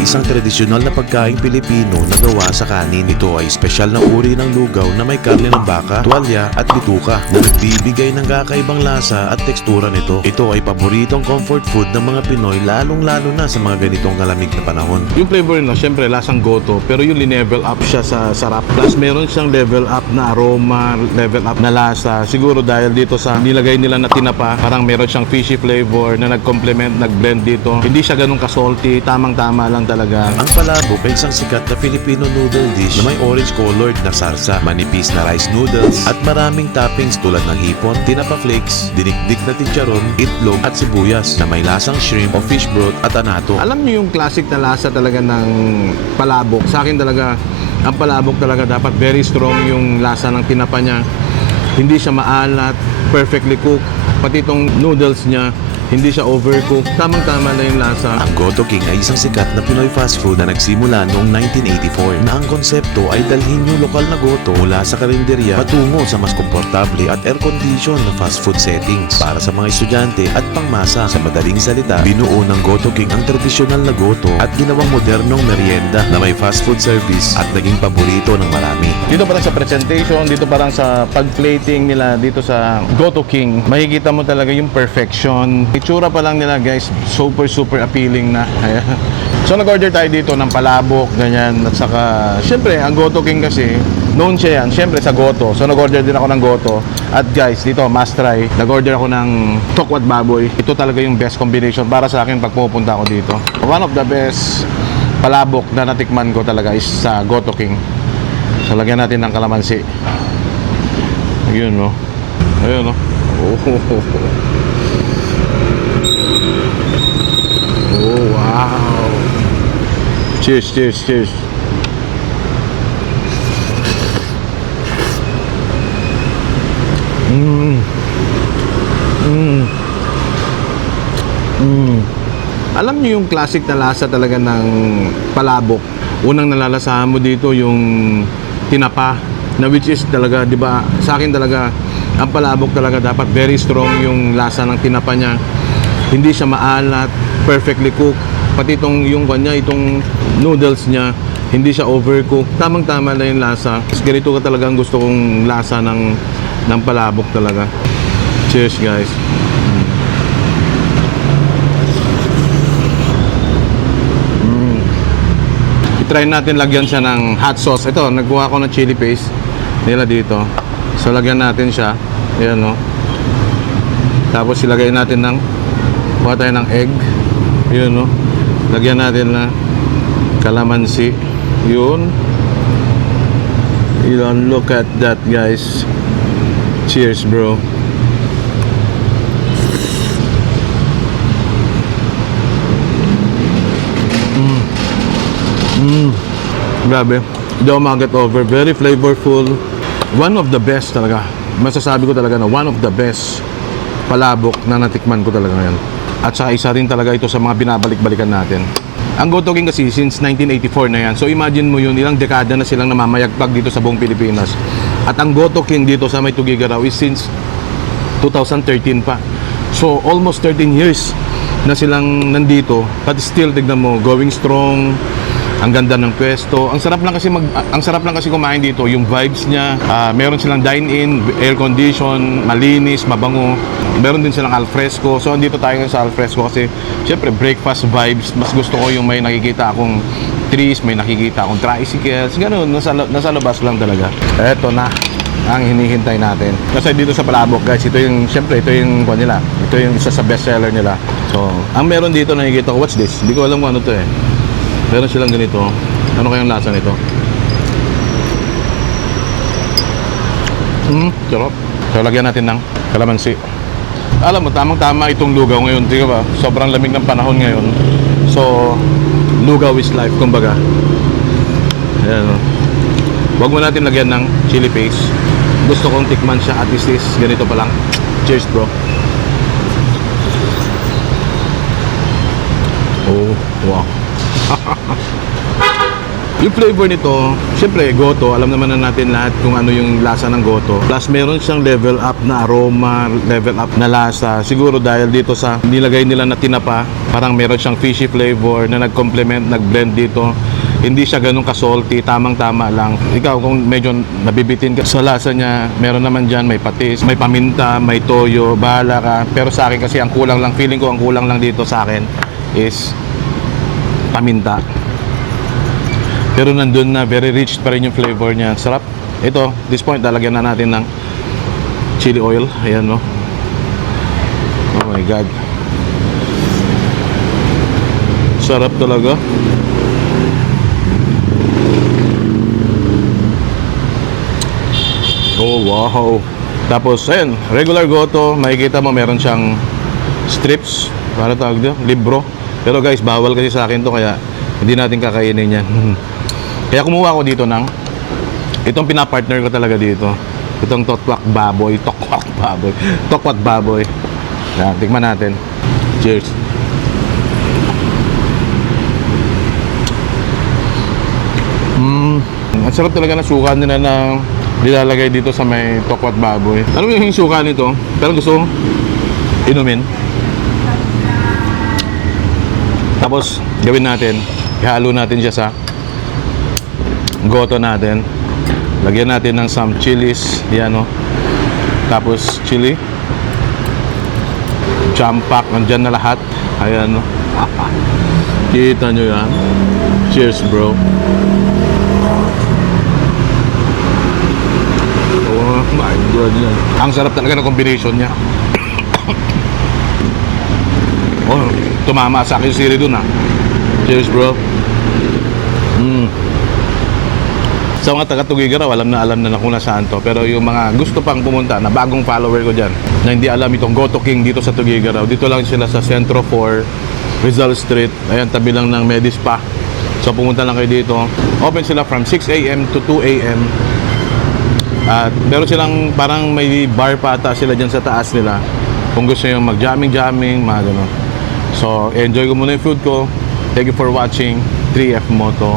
ay isang tradisyonal na pagkaing Pilipino na gawa sa kanin. Ito ay espesyal na uri ng lugaw na may karne ng baka, tuwalya at bituka na nagbibigay ng kakaibang lasa at tekstura nito. Ito ay paboritong comfort food ng mga Pinoy, lalong-lalo na sa mga ganitong kalamig na panahon. Yung flavor no, syempre lasang goto, pero yung level up siya sa sarap. Plus meron siyang level up na aroma, level up na lasa. Siguro dahil dito sa nilagay nila na tinapa, parang meron siyang fishy flavor na nag-complement, nag-blend dito. Hindi siya ganun ka-salty, tamang-tama lang talaga. Ang palabok ay isang sikat na Filipino noodle dish na may orange colored na sarsa, manipis na rice noodles at maraming toppings tulad ng hipon, tinapa flakes, dinikdik na chicharon, itlog at sibuyas na may lasang shrimp o fish broth at anato. Alam niyo yung classic na lasa talaga ng palabok. Sa akin talaga, ang palabok talaga dapat very strong yung lasa ng tinapa niya. Hindi siya maalat, perfectly cooked. Pati itong noodles niya, hindi siya overcooked. Tamang-tama na yung lasa. Ang Goto King ay isang sikat na Pinoy fast food na nagsimula noong 1984 na ang konsepto ay dalhin yung lokal na goto mula sa karinderya patungo sa mas komportable at air-conditioned na fast food settings. Para sa mga estudyante at pangmasa, sa madaling salita, binuo ng Goto King ang tradisyonal na goto at ginawang modernong merienda na may fast food service at naging paborito ng marami. Dito parang sa presentation, dito parang sa pag-plating nila dito sa Goto King, makikita mo talaga yung perfection. Itsura pa lang nila guys, super appealing na. So nag-order tayo dito ng palabok, ganyan. At saka, syempre, ang Goto King kasi, known siya yan, syempre sa goto. So nag-order din ako ng goto. At guys, dito, must try. Nag-order ako ng tokwat baboy. Ito talaga yung best combination para sa akin pag pupunta ako dito. One of the best palabok na natikman ko talaga is sa Goto King. So lagyan natin ng kalamansi. Ayun no. Ayun no. Oh, wow. Cheers. Alam niyo yung classic na lasa talaga ng palabok. Unang nalalasahan mo dito yung tinapa na which is talaga, 'di ba? Sa akin talaga ang palabok talaga dapat very strong yung lasa ng tinapa niya. Hindi siya maalat, perfectly cooked. Pati itong yung kanya, itong noodles niya, hindi siya overcooked. Tamang-tama na yung lasa. Ganito ka talaga ang gusto kong lasa ng palabok talaga. Cheers guys. I-try natin lagyan siya ng hot sauce. Ito, nagkuha ko ng chili paste nila dito. So lagyan natin siya. Ayan no. Tapos ilagay natin ng kuha tayo ng egg. Yun no. Lagyan natin na kalamansi. Yun. Yun, look at that guys. Cheers bro. Grabe. Hindi ako mag-get over. Very flavorful. One of the best talaga. Masasabi ko talaga na one of the best palabok na natikman ko talaga ngayon. At saka isa rin talaga ito sa mga binabalik-balikan natin. Ang Goto King kasi since 1984 na yan. So imagine mo yun, ilang dekada na silang namamayagpag dito sa buong Pilipinas. At ang Goto King dito sa May Tugigaraw is since 2013 pa. So almost 13 years na silang nandito. But still, tignan mo, going strong. Ang ganda ng pwesto. Ang sarap lang kasi kumain dito, yung vibes niya. Meron silang dine-in, air condition, malinis, mabango. Meron din silang alfresco. So andito tayo sa alfresco kasi syempre breakfast vibes. Mas gusto ko yung may nakikita akong trees, may nakikita akong tricycles. Ganun, nasa labas lang talaga. Eto na ang hinihintay natin. Kasi dito sa Palabok guys, ito yung syempre ito yung kuha nila. Ito yung isa sa best seller nila. So, ang meron dito nakikita ko, what's this? Hindi ko alam kung ano to eh. Meron silang ganito. Ano kayang lasa nito? Sarap. So, lagyan natin ng kalamansi. Alam mo, tamang-tama itong lugaw ngayon. Di ba? Sobrang lamig ng panahon ngayon. So, lugaw is life, kumbaga. Ayan o. Huwag mo natin lagyan ng chili paste. Gusto kong tikman siya at least ganito pa lang. Cheers, bro. Oh, wow. Yung flavor nito, syempre goto, alam naman na natin lahat kung ano yung lasa ng goto. Plus meron siyang level up na aroma, level up na lasa. Siguro dahil dito sa nilagay nila na tinapa, parang meron siyang fishy flavor na nag-complement, nag-blend dito. Hindi siya ganun ka-salty, tamang-tama lang. Ikaw kung medyo nabibitin ka sa lasa niya, meron naman dyan, may patis, may paminta, may toyo, bahala ka. Pero sa akin kasi ang kulang lang, feeling ko ang kulang lang dito sa akin is paminta. Pero nandun na, very rich pa rin yung flavor niya. Sarap. Ito, this point, lalagyan na natin ng chili oil. Ayan, no? Oh my God. Sarap talaga. Oh, wow. Tapos, ayun, regular goto, makikita mo meron siyang strips. Para tawag dito, libro. Pero guys, bawal kasi sa akin to, kaya hindi natin kakainin yan. Kaya kumuha ko dito ng itong pinapartner ko talaga dito. Itong tokwak baboy. Yan, tikman natin. Cheers. Ang sarap talaga ng suka nila na nilalagay dito sa may tokwat baboy. Ano yung suka nito? Pero gusto inumin. Tapos gawin natin, ihalo natin siya sa goto natin. Lagyan natin ng some chilies, yan o. Tapos chili, jam pack, nandyan na lahat. Ayan o. Kita nyo yan. Cheers, bro. Oh my God, yan. Ang sarap talaga ng combination niya. Oh, tumama sa akin yung siri dun, ha. Cheers, bro. Sa mga taga-Tugigaraw, alam na kung nasaan to. Pero yung mga gusto pang pumunta, na bagong follower ko dyan, na hindi alam itong Goto King dito sa Tugigaraw, dito lang sila sa Centro 4, Rizal Street. Ayan, tabi lang ng Medispa. So pumunta lang kayo dito. Open sila from 6 a.m. to 2 a.m. At meron silang parang may bar pa ata sila dyan sa taas nila. Kung gusto nyo mag-jamming, mga ganun. So enjoy ko muna yung food ko. Thank you for watching 3F Moto.